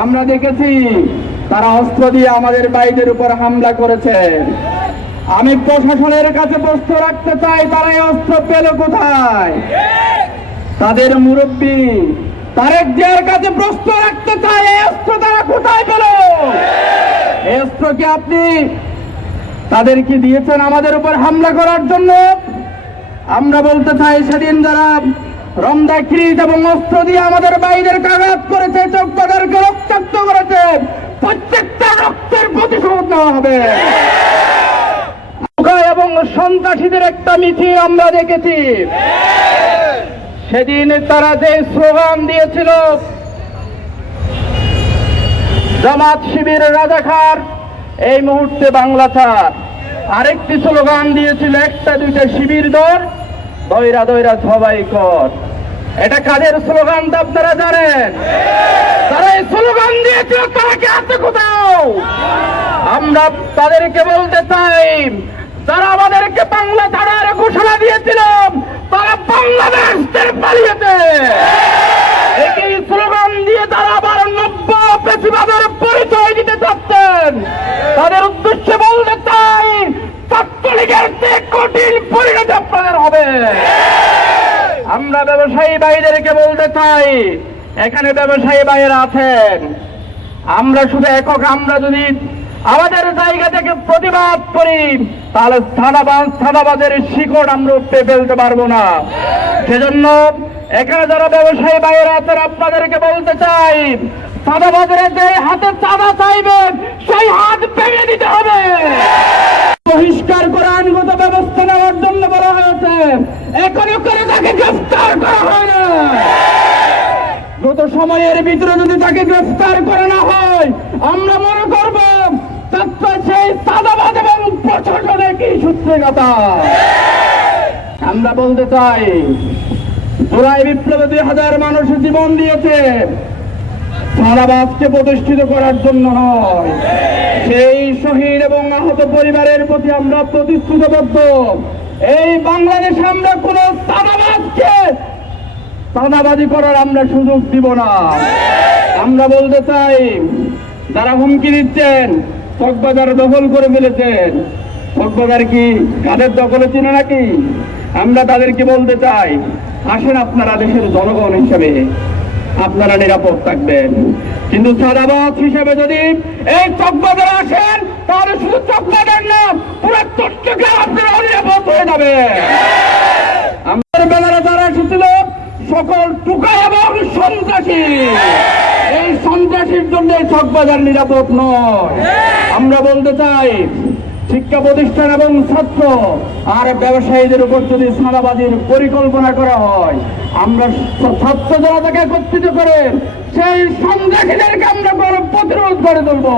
আমরা দেখেছি, তারা অস্ত্র দিয়ে আমাদের বাইদের উপর হামলা করেছে। আমি প্রশাসনের কাছে প্রশ্ন রাখতে চাই, তারা এই অস্ত্র পেল কোথায়? তাদের মুরব্বী তারেক জিয়ার কাছে প্রশ্ন রাখতে চাই, এই অস্ত্র তারা কোথায় পেল? এই অস্ত্র কি আপনি তাদেরকে দিয়েছেন আমাদের উপর হামলা করার জন্য? আমরা বলতে চাই, সেদিন যারা রমদাকৃত এবং অস্ত্র দিয়ে আমাদের বাইরের কাগাত করেছে চোখদারকে রক্তাক্ত করেছে। প্রত্যেকটা রক্তের প্রতিশোধ নেওয়া হবে। এবং সন্ত্রাসীদের একটা মিছিল আমরা দেখেছি। সেদিন তারা যে স্লোগান দিয়েছিল, জামাত শিবির রাজাখার এই মুহূর্তে বাংলা ছাড়। আরেকটি স্লোগান দিয়েছিল, একটা, দুইটা শিবির দর দৈরা দৈরা সবাই কর। এটা কাদের স্লোগান তো আপনারা জানেন? তারা এই স্লোগান দিয়েছিল তারা কে আছে কোথাও? আমরা তাদেরকে বলতে চাই তারা আমাদেরকে বাংলা ছাড়ার ঘোষণা দিয়েছিল তারা বাংলাদেশ ছেড়ে পালিয়েছে একই স্লোগান দিয়ে তারা আবার নব্য বেশিবাদের পরিচয় দিতে চাচ্ছেন তাদের উদ্দেশ্যে বলতে চাই ছাত্রলীগের চেয়ে কঠিন পরিণতি আপনাদের হবে আমরা ব্যবসায়ী ভাইদেরকে বলতে চাই, এখানে ব্যবসায়ী ভাইয়েরা আছেন। আমরা শুধু একক, আমরা যদি আমাদের জায়গা থেকে প্রতিবাদ করি, তাহলে স্থানাবাদ স্থানাবাদের শিকড় আমরা উঠতে ফেলতে পারব না। সেজন্য এখানে যারা ব্যবসায়ী বাইরে আছেন, আপনাদেরকে বলতে চাই চাঁদাবাজারে যে হাতে চাঁদা চাইবেন সেই হাত ভেঙে দিতে হবে। বহিষ্কার করে আইনগত ব্যবস্থা নেওয়ার জন্য বলা হয়েছে। এখনও করে তাকে গ্রেফতার করা হয় সময়ের ভিতরে যদি তাকে গ্রেফতার করে না হয়, আমরা মনে করব সেই সাদাবাদ এবং প্রশাসনের কি সূত্রে কথা আমরা বলতে চাই, জুলাই বিপ্লবে দুই হাজার মানুষ জীবন দিয়েছে। সাদাবাদকে প্রতিষ্ঠিত করার জন্য নয়। সেই শহীদ এবং আহত পরিবারের প্রতি আমরা প্রতিশ্রুতবদ্ধ। এই বাংলাদেশে আমরা কোন সাদাবাদকে চাঁদাবাজি করার আমরা সুযোগ দিব না। আমরা বলতে চাই, যারা হুমকি দিচ্ছেন, চকবাজার দখল করে ফেলেছেন। চকবাজার কি কাদের দখলে চিনে নাকি? আমরা তাদেরকে বলতে চাই, আসেন আপনারা দেশের জনগণ হিসেবে। আপনারা নিরাপদ থাকবেন। কিন্তু সাদাবাদ হিসেবে যদি এই চকবাজারে আসেন, তাহলে শুধু চকবাজার না, পুরো চট্টগ্রাম আপনারা অনিরাপদ হয়ে যাবে আমাদের বেলারা যারা এসেছিল, সকল টুকা এবং সন্ত্রাসী। এই সন্ত্রাসীর জন্য চকবাজার নিরাপদ নয়। আমরা বলতে চাই শিক্ষা প্রতিষ্ঠান এবং ছাত্র আর ব্যবসায়ীদের উপর যদি সাদাবাজির পরিকল্পনা করা হয়, আমরা ছাত্র জনতাকে একত্রিত করে সেই সন্ত্রাসীদেরকে আমরা প্রতিরোধ করে তুলবো।